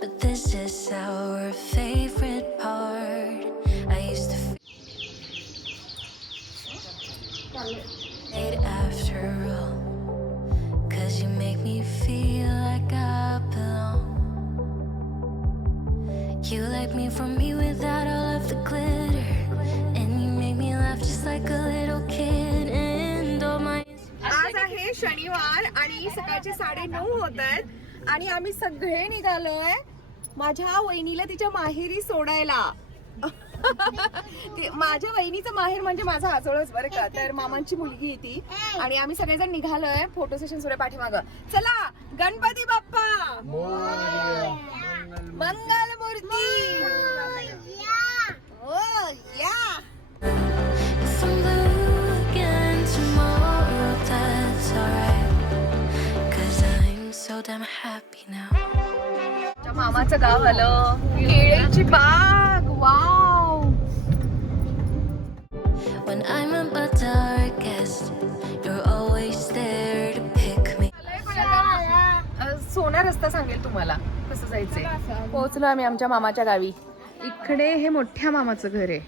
But this is our favorite part. I used to fade after all. आहे शनिवार आणि सकाळचे साडे नऊ होत आहेत. आणि आम्ही सगळे निघालोय माझ्या वहिनीला तिच्या माहेरी सोडायला. माझ्या वहिनीचं माहेर म्हणजे माझा आजोळच बरं का. तर मामांची मुलगी आहे ती. आणि आम्ही सगळेजण निघालोय फोटो सेशन सुद्धा पाठीमाग. चला गणपती बाप्पा! मंगल मूर्ती हो या! So damn happy now. मामाचं गाव आलं. केळीची बाग. Wow. When I'm at my darkest, you're always there to pick me. Sona रस्ता सांगेल तुम्हाला कसं जायचंय. पोहोचलो आम्ही आमच्या मामाच्या गावी. इकडे हे मोठ्या मामाचं घर आहे.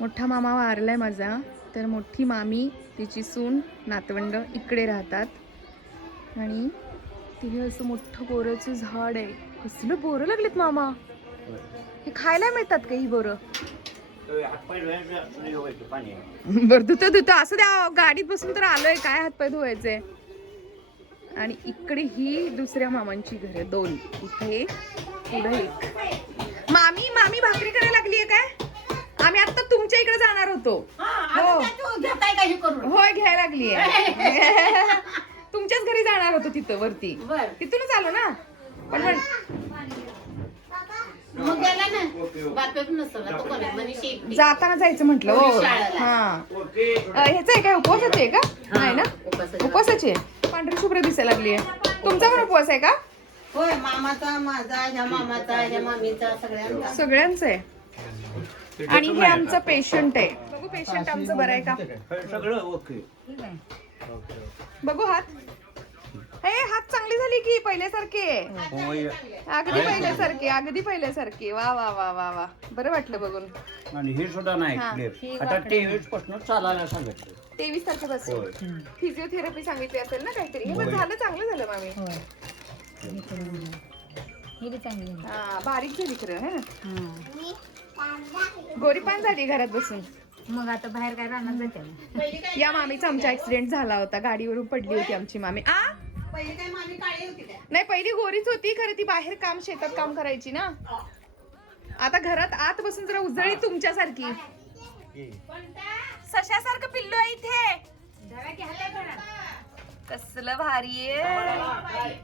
मोठा मामा वारलाय माझा. तर मोठी मामी तिची सून नातवंड इकडे राहतात. आणि तिथे असं मोठं बोराचं झाड आहे. कसलं बोरं लागलेत मामा? हे खायला मिळतात का ही बोरं? बरं धुतं धुतं. असं द्या गाडीत बसून तर आलोय. काय हातपाय धुवायचे? आणि इकडे ही दुसऱ्या मामांची घर आहे दोन. इथे पुढे एक. मामी मामी भाकरी करायला लागलीये काय? आम्ही आता तुमच्या इकडे जाणार होतो. हो होय घ्यायला लागलीये. तुमच्याच घरी जाणार होतो तिथं वरती. तिथूनच आलो ना. पण म्हण- मग ना. तो मनीषी एकटी. जाताना जायचं म्हटलं हो. शाळेला. हा. अ, ह्याचं आहे काय? उपवासाचं आहे का? नाही ना? उपासाची. उपवासाची आहे. पांढरी शुभ्र दिसायला लागली आहे तुमचा पण उपवास आहे का? होय मामाचा माझा ह्या मामाचा ह्या मामीचा सगळ्यांचा. सगळ्यांचं आहे. आणि हे आमचं पेशंट आहे. बघू पेशंट आमचं बरं आहे का? सगळं ओके. बघू हात. हे हात चांगली झाली की पहिल्यासारखे? अगदी पहिल्यासारखे अगदी पहिल्यासारखे. वा वा वा वा वा. बरं वाटलं बघून. आणि हे सुद्धा नाही आता तेवीसपासून चालायला सांगितलं. तेवीस तारखेपासून? फिजिओथेरपी सांगितली असेल ना काहीतरी? हे पण झालं चांगलं झालं मामी. हा बारीक झाली खरं है ना? गोरी पान झाली घरात बसून. मग आता बाहेर काय राहणार जाते या मामीचा आमचा ऍक्सिडेंट झाला होता. गाडीवरून पडली होती आमची मामी. आ? पहिले काय मामी काळी होती काय? नाही पहिली गोरीच होती. खरं ती बाहेर काम शेतात काम करायची ना. आता घरात आत बसून जरा उजळी तुमच्यासारखी. सशासारखं पिल्लू आहे इथे. कसलं भारी आहे.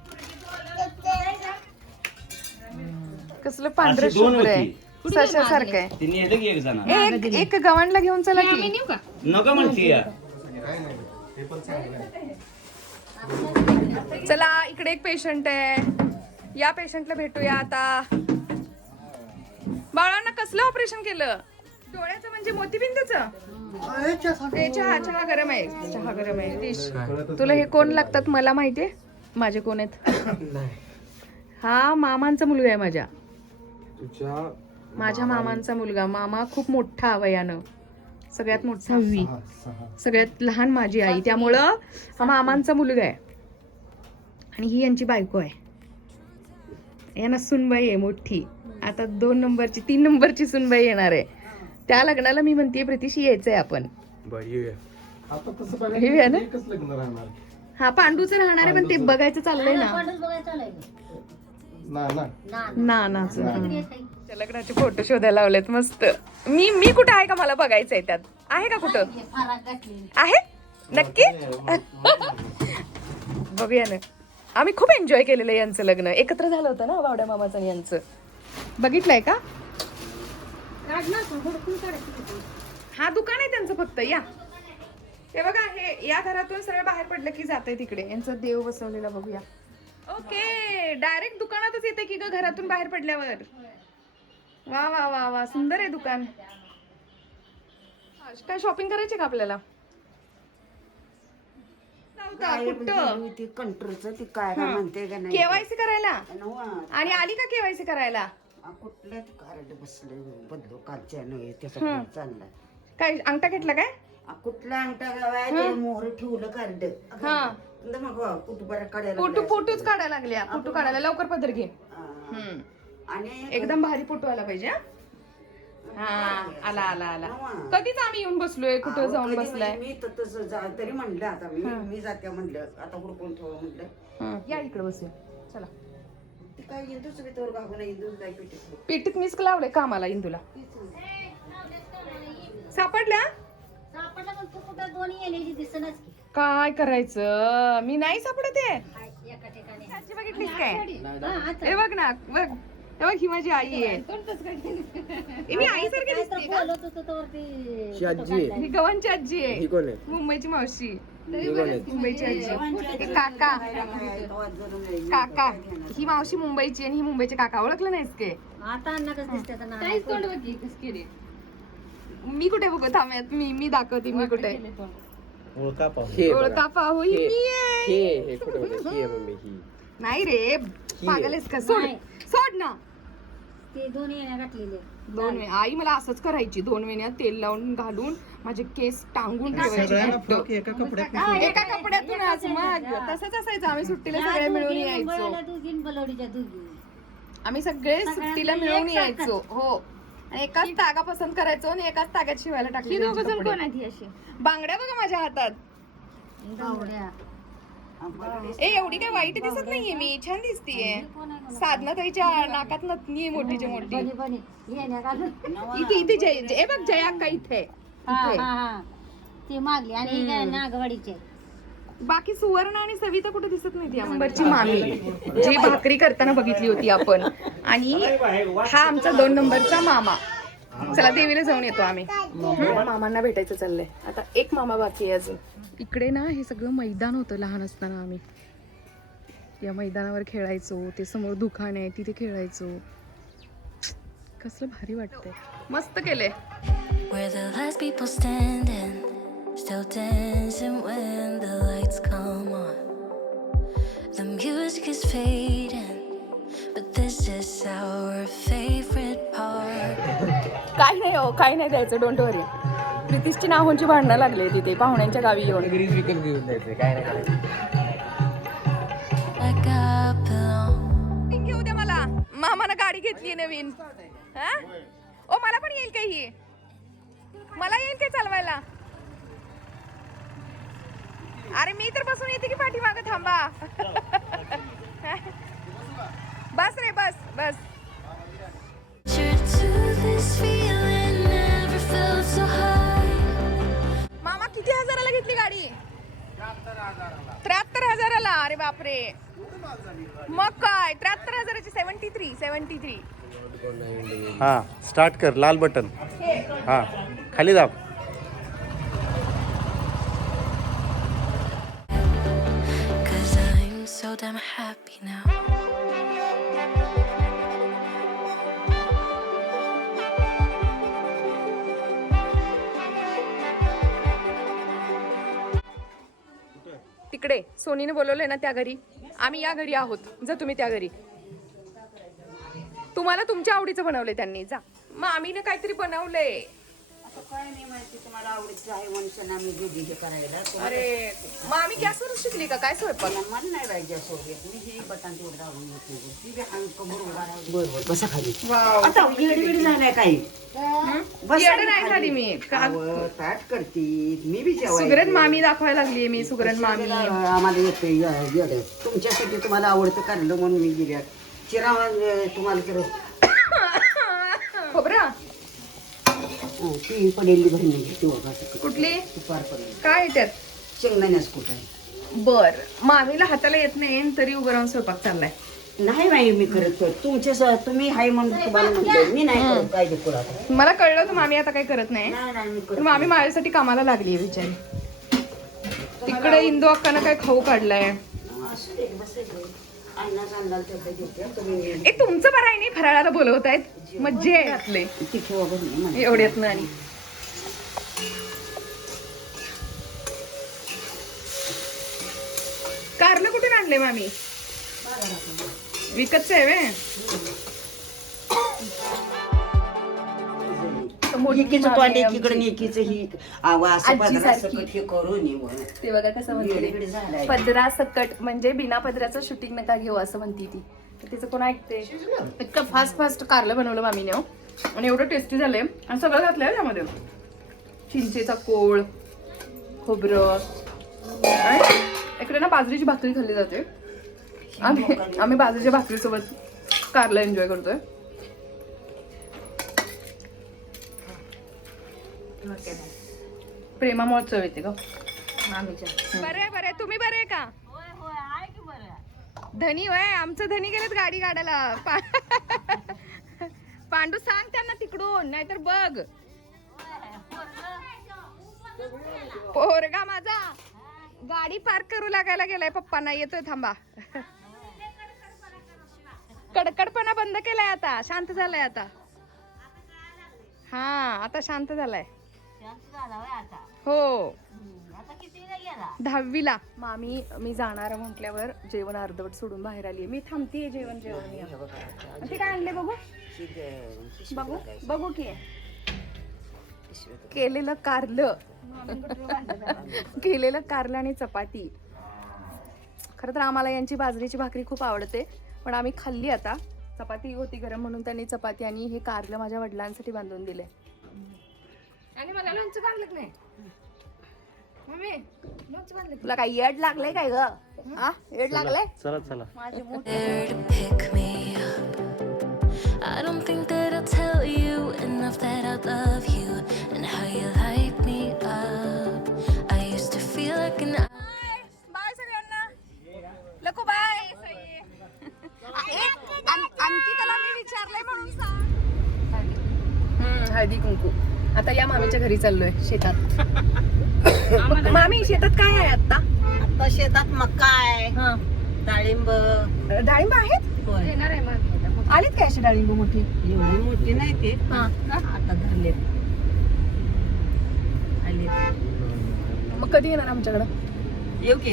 कसलं पांढरं शुभ्र आहे. सशासारखं आहे. तिने येतं की एक जण. एक एक गव्हाणला घेऊन चला की. नका म्हणते या. चला इकडे एक पेशंट आहे. या पेशंटला भेटूया आता. बाळांना कसलं ऑपरेशन केलं? डोळ्याचं म्हणजे मोतीबिंदूचं? ते चहा चहा गरम आहे. चहा गरम आहे. डिश तुला हे कोण लागतात मला माहितीये माझे कोण आहेत? हा मामांचा मुलगा आहे माझ्या. तुझ्या माझ्या मामांचा मुलगा. मामा खूप मोठा वयानं. सगळ्यात मोठा. सगळ्यात लहान माझी आई. त्यामुळं हा मामांचा मुलगा आहे. आणि ही यांची बायको आहे. यांना सुनबाई आहे मोठी. आता दोन नंबरची तीन नंबरची सुनबाई येणार आहे. त्या लग्नाला मी म्हणते प्रितीशी यायचंय आपण. येऊया. ना? हा पांडूचं राहणार आहे पण ते बघायचं चाललंय ना. ना ना. लग्नाचे फोटो शोधायला लावलेत मस्त. मी मी कुठं आहे का मला बघायचंय त्यात? आहे का कुठं? आहे नक्की? बघूया ना. आम्ही खूप एन्जॉय केलेलं यांचं लग्न. एकत्र झालं होतं ना बावड्या मामाचं यांचं. बघितलंय का? हा दुकान आहे त्यांचं फक्त या. ते बघा हे या घरातून सरळ बाहेर पडलं की जात आहे तिकडे. यांचा देव बसवलेला बघूया. ओके डायरेक्ट दुकानातच येते की ग घरातून बाहेर पडल्यावर? वा वा वा वा. सुंदर आहे दुकान. काय शॉपिंग करायची का आपल्याला? ती कंट्रोलचं. ती काय काय म्हणते का नाही? केवायसी करायला. आणि आली का केवायसी करायला? आ, कुठलं कार्ड बसलं बदलो कालच्या नव्हे त्याचा फोन चाललाय. काय अंगठा घेतला काय? आ, कुठला अंगठा गावाय ते मोहर ठेवलं कार्ड. हा. मग कुठं बरं काढायला फोटो. फोटोच काढायला लागल्या. फोटो काढायला. लवकर पदर घे. आ, हम्म. आणि एकदम भारी फोटो आला पाहिजे हा? हा आला आला आला. कधीच आम्ही येऊन बसलोय कुठं जाऊन कधी बसलाय? म्हणजे मी तर तसं जा- तरी म्हणलं आता मी मी जाते म्हणलं आता हुडकून ठेवा म्हणलं. हं, या इकडे बसूया. चला. ती काय इंदूच तर गावं नाही इंदूच काय पेटीत मिस लावलंय कामाला इंदूला. सापडल्या सापडला पण तू कुठं दोन्ही येण्याची दिसनच की. काय करायचं? मी नाही सापडत आहे. हाय, एका ठिकाणी. आजी बघितलीस काय? हा, आता हे बघ ना बघ. हे ही माझी आई आहे. हे मी आई सारखी काय तर दिसते का? बोलत होतो तर ती ही आजी आहे. ही गव्हांची आजी आहे. ही कोण आहे? मुंबईची मावशी. आहे? मुंबईची आजी. हे काका. काका. ही मावशी मुंबईची आणि ही मुंबईचे काका. ओळखलं नाहीस के? आता दिसते मी कुठे बघू? थांबत मी मी दाखवते मी कुठे. ओळखा पाहू हे बघा. ओळखा पाहू ही. हे. मी आहे हे हे कुठे बघा? ही आहे मम्मी ही. नाही रे. पागल आहेस का? सोड. नाही. सोड ना. ते येण्या घातलेले. दोन वे- आई मला असंच करायची. दोन वेण्यात तेल लावून घालून माझे केस टांगून ठेवायचे. घट्ट. एका कपड्यातूनच मग तसंच असायचं. आम्ही सुट्टीला सगळे मिळून यायचो. बलवडीच्या आम्ही सगळे सुट्टीला मिळून. यायचो. हो. आणि एकाच तागा पसंत करायचो आणि एकाच ताग्यात शिवायला टाकली बांगड्या बघा माझ्या हातात. बावड्या. ए एवढी काही वाईट दिसत नाहीये मी. छान दिसतीये. साधना ताईच्या नाकात नथनी आहे मोठीच्या मोठी इथे इथे जय ए बघ जया अक्का इथे. हा. हा हा. ती मागली आणि काय नागवाडीचे बाकी सुवर्ण आणि सविता कुठे दिसत नाही ती नंबरची मामी. जी भाकरी करताना बघितली होती आपण. आणि हा आमचा दोन नंबरचा मामा. चला देवीला जाऊन येतो आम्ही. मामांना भेटायचं चाललंय. आता एक मामा बाकी आहे अजून. इकडे ना हे सगळं मैदान होतं लहान असताना आम्ही या मैदानावर खेळायचो ते समोर दुकान आहे तिथे खेळायचो कसलं भारी वाटतंय मस्त केलंय Where the last people standing, still dancing when the lights come on. The music is fading, but this is our favorite part. काय नाही हो काय नाही द्यायचं डोंट वरी प्रितिशची नावांची भांडणं लागली तिथे. पाहुण्यांच्या गावी येऊन. घरीच विकत घेऊन द्यायचं. काय नाही करायचं. घेऊ द्या मला. मामानं गाडी घेतली नवीन. हा? ओ मला पण येईल काही. ही मला येईल काय चालवायला. अरे मी तर बसून येते की पाठीमाग थांबा. बस रे बस बस. So high. किती हजाराला घेतली गाडी? त्र्याहत्तर हजाराला. अरे बापरे. मग काय? त्र्याहत्तर हजाराची सेव्हन्टी थ्री सेव्हन्टी थ्री हा स्टार्ट कर. लाल बटन हा. खाली दाब. तिकडे बोलवलंय ना त्या घरी. आम्ही या घरी आहोत. जा तुम्ही त्या घरी. तुम्हाला तुमच्या आवडीचं बनवलंय त्यांनी. जा. मग आम्ही ना काहीतरी बनवलंय. काय नाही माहिती तुम्हाला आवडीचं आहे म्हणून आम्ही गेली हे करायला तुम्हाला- अरे मग आम्ही गॅसवरच शिकली का? काय स्वयंपाक? मला मन नाही पाहिजे सोबत मी ही बटन तेवढं दाबून घेतली ती बी अंक बरोबर बसा खाली. आता येडबीड झालाय काही. येडं नाही झाली मी. का- आवं, ताट करती मी बी जेवायचं. सुगरण मामी दाखवायला लागली मी सुगरण मामी. आम्हाला येते येड. तुमच्यासाठी तुम्हाला आवडतं काढलं म्हणून मी गेल्या चिरा तुम्हाला तर खोबरं अं, ती पडेली भरणी ती बघा तिकडे. कुठली? पडेल. काय त्यात? शेंगदाण्यास कुठं आहे. बर. मामीला हाताला येत नाही आणि तरी उभं राहून स्वयंपाक चाललाय. नाही बाई मी करत तुमच्या स- तुम्ही हाय म्हणून तुम्हाला मी नाही करत. काय ते मला कळलं तर मामी आता काही करत नाही. नाही नाही मी तर करत मामी माझ्यासाठी कामाला लागली आहे बिचारी. तिकडे इंदू अक्कानं काय खाऊ काढलाय. असू दे बसायचं. ए तुमचं बरं आहे नाही फराळाला बोलवत आहेत मज्जे म्हणा एवढ्यात ना आणि. आणले मामी? विकतच आहे वे एकीचं तोंड एकीकडे आणि एकीचं ही आवा असं आजी पदराचं सारखी. कट हे करून ये वर. ते बघा कसं वेगवेगळे म्हणते झालंय. पदरा सकट म्हणजे बिना पदराचं शूटिंग नका घेऊ असं म्हणती ती. तर तिचं कोण ऐकते इतकं फास्ट फास्ट कारलं बनवलं मामीने हो. आणि एवढं टेस्टी झालंय. आणि सगळं घातलंय त्यामध्ये. चिंचेचा कोळ खोबरं. आणि इकडे ना बाजरीची भाकरी खाल्ली जाते. आम्ही आम्ही बाजरीच्या भाकरीसोबत कारला एन्जॉय करतोय. प्रेमामुळे चव येते ग. बरे बरे तुम्ही बरे का? धनी वय आमचं धनी गेलेत गाडी काढायला. पा- पांडू सांग त्यांना तिकडून नाहीतर बघ. पोरगा माझा. गाडी पार्क करू लागायला गेलाय पप्पांना येतोय थांबा. कडकडपणा बंद केलाय आता. शांत झालाय आता. हा आता शांत झालाय. हो. दहावीला. मामी मी जाणार म्हटल्यावर जेवण अर्धवट सोडून बाहेर आली मी थांबतीये जेवण जेवण ते काय आणले बघू? बघू बघू की. केलेलं कारलं. केलेलं कारलं आणि चपाती. खरं तर आम्हाला यांची बाजरीची भाकरी खूप आवडते पण आम्ही खाल्ली आता. चपाती होती गरम म्हणून त्यांनी चपाती आणि हे कारलं माझ्या वडिलांसाठी बांधून दिले आणि मला लोणचं बांधलं नाही मम्मी लोणचं बांधलं तुला काय येड लागलंय काय ग हा येड लागलंय चला चला माझे. I don't think that tell you enough that I love you and how you light me up. I used to feel like an bye सगळ्यांना लको बाय अंकिताला मी विचारलंय म्हणून सांग हळदी कुंकू आता या मामीच्या घरी चाललोय शेतात. मामी शेतात काय आहे आता आता शेतात मका आहे डाळिंब. डाळिंब आहेत? होय. येणार आहे मग आलीत काय अशी डाळिंब मोठी? एवढी मोठी नाही ते. हा. आता धरले आले मग कधी येणार आमच्याकडं? येऊ की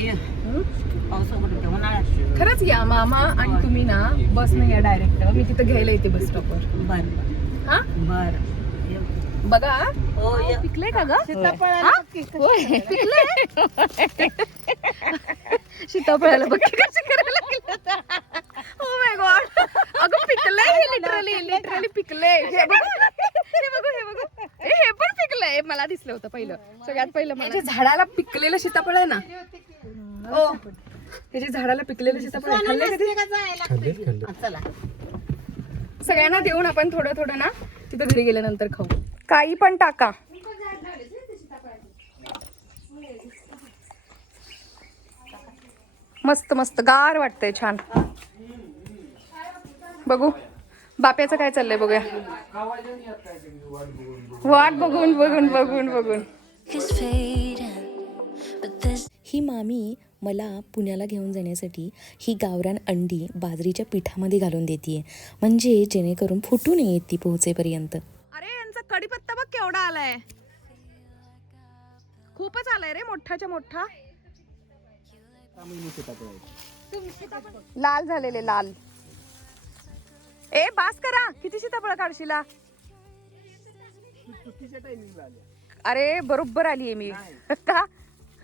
पावसामध्ये उन्हाळ्यात खरंच या मामा आणि तुम्ही ना बस नाही या डायरेक्ट. मी तिथं घ्यायला येते बस स्टॉपवर बर. हा? बर. बघा. हो ये. पिकले का ग? होय. पिकले सीताफळाला बघ कशी करायला लागली ओ माय गॉड अगं पिकलंय हे लिटरली लिटरली पिकलंय हे बघ. हे बघू हे हे पण पिकलंय. मला दिसलं होतं पहिलं. सगळ्यात पहिलं मला झाडाला पिकलेलं सीताफळ आहे ना? ओ त्याच्या झाडाला पिकलेलं सीताफळ? चला. सगळ्यांना देऊन आपण थोडं थोडं ना तिथं घरी गेल्यानंतर खाऊ. काही पण टाका. मस्त मस्त. गार वाटतंय छान. बघू. बाप्याचं काय चाललंय बघूया. वाट बघून बघून बघून बघून. ही मामी मला पुण्याला घेऊन जाण्यासाठी ही गावरान अंडी बाजरीच्या पिठामध्ये घालून देते म्हणजे जेणेकरून फुटू नये ती पोहोचेपर्यंत. कडीपत्ता बघ केवढा आलाय. खूपच आलाय रे मोठाच्या मोठा. लाल झालेले लाल. ए बास करा. किती सीताफळ काढशीला? अरे बरोबर आली आहे मी का?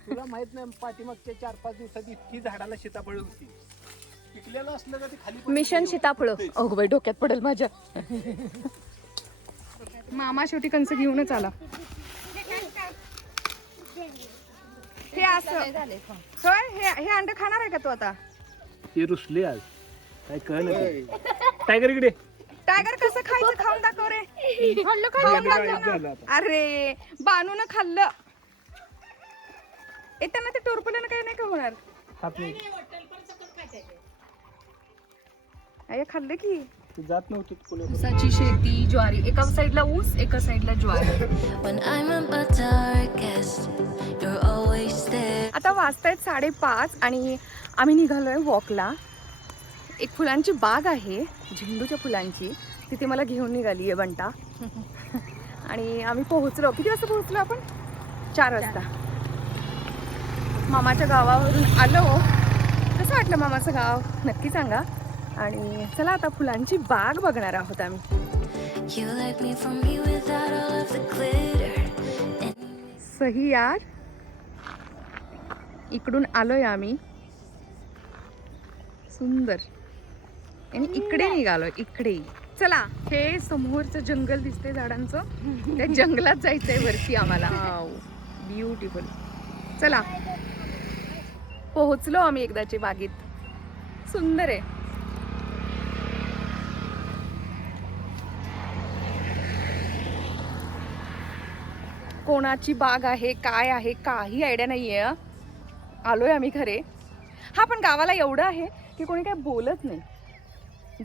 तुला माहीत नाही पाठीमागच्या चार पाच दिवसात इतकी झाडाला सीताफळ होती. पिकलेलं असलं का ते खाली मिशन सीताफळ. अगो बाई डोक्यात पडेल माझ्या. मामा शेवटी कंस घेऊनच आला. हे असं. होय हे हे अंड खाणार आहे का तू आता? ते रुसले आज. काय कळ टायगर इकडे. टायगर कसं खायचं खाऊन दाखव रे. खाल्लं खाऊन दाखव ना. अरे बानून खाल्लं. ए त्यांना ते टोरपल्यानं काही नाही का होणार? खात नाही. अय खाल्लं की. जात नव्हती ऊसाची शेती ज्वारी. एका साईडला ऊस एका साईडला ज्वारी. आता वाजतायत साडेपाच आणि आम्ही निघालोय वॉकला. एक फुलांची बाग आहे झेंडूच्या फुलांची. तिथे मला घेऊन निघाली आहे बंटा. आणि आम्ही पोहोचलो. किती वाजता पोहोचलो आपण? चार वाजता. मामाच्या गावावरून आलो. कसं वाटलं मामाचं गाव? नक्की सांगा. आणि चला आता फुलांची बाग बघणार आहोत आम्ही. सही यार. इकडून आलोय आम्ही. सुंदर. आणि इकडे निघालोय इकडे. चला हे समोरचं जंगल दिसते झाडांचं. त्या जंगलात जायचंय वरती आम्हाला. ब्युटिफुल चला. पोहोचलो आम्ही एकदाचे बागेत. सुंदर आहे. कोणाची बाग आहे काय आहे काही आयडिया नाही आहे आलोय आम्ही खरे हा पण गावाला एवढं आहे की कोणी काय बोलत नाही.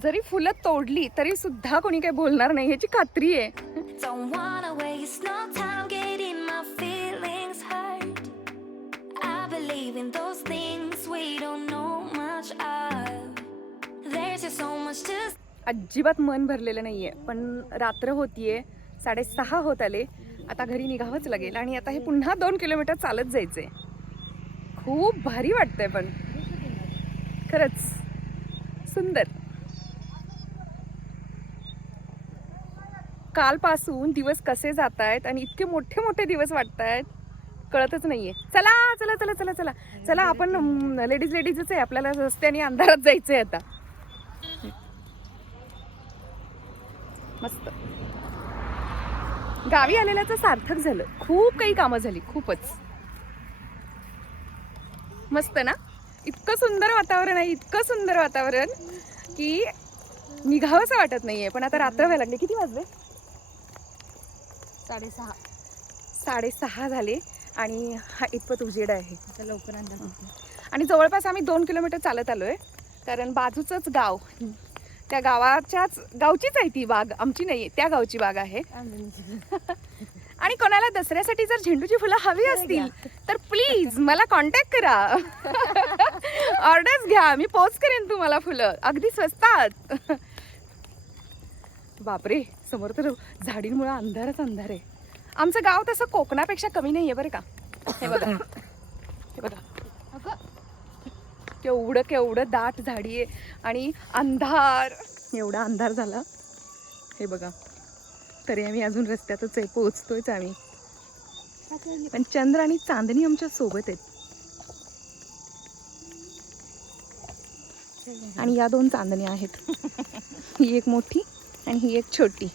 जरी फुलं तोडली तरी सुद्धा कोणी काय बोलणार नाही ह्याची खात्री आहे. अजिबात मन भरलेलं नाहीये पण रात्र होतीये साडेसहा होत आले. आता घरी निघावंच लागेल आणि आता हे पुन्हा दोन किलोमीटर चालत जायचंय. खूप भारी वाटतंय पण. खरंच. सुंदर. कालपासून दिवस कसे जात आहेत आणि इतके मोठे मोठे दिवस वाटत आहेत कळतच नाहीये. चला चला चला चला चला. चला आपण लेडीज लेडीजच आहे. आपल्याला रस्त्याने अंधारात जायचंय आता मस्त गावी आलेल्याचं सार्थक झालं. खूप काही कामं झाली खूपच. मस्त ना? इतकं सुंदर वातावरण आहे इतकं सुंदर वातावरण की निघावंसं वाटत नाहीये. पण आता रात्र व्हायला लागली. किती वाजले? साडेसहा. साडेसहा झाले आणि हा इतपत उजेड आहे. आता लवकर आणि जवळपास आम्ही दोन किलोमीटर चालत आलो आहे कारण बाजूचंच गाव त्या गावाच्याच गावचीच आहे ती बाग. आमची नाही त्या गावची बाग आहे. आणि कोणाला दसऱ्यासाठी जर झेंडूची फुलं हवी असतील तर प्लीज मला कॉन्टॅक्ट करा. ऑर्डर्स घ्या. मी पोच करेन तुम्हाला फुलं. अगदी स्वस्तात. बापरे समोर तर झाडींमुळे अंधारच अंधार आहे. आमचं गाव तसं कोकणापेक्षा कमी नाही आहे बरं का. हे बघा. हे बघा. केवढं केवढं दाट झाडी आहे आणि अंधार. एवढा अंधार झाला. हे बघा. तरी आम्ही अजून रस्त्यातच आहे. पोहोचतोयच आम्ही. पण चंद्र आणि चांदणी आमच्यासोबत आहेत. आणि या दोन चांदण्या आहेत. ही एक मोठी आणि ही एक छोटी.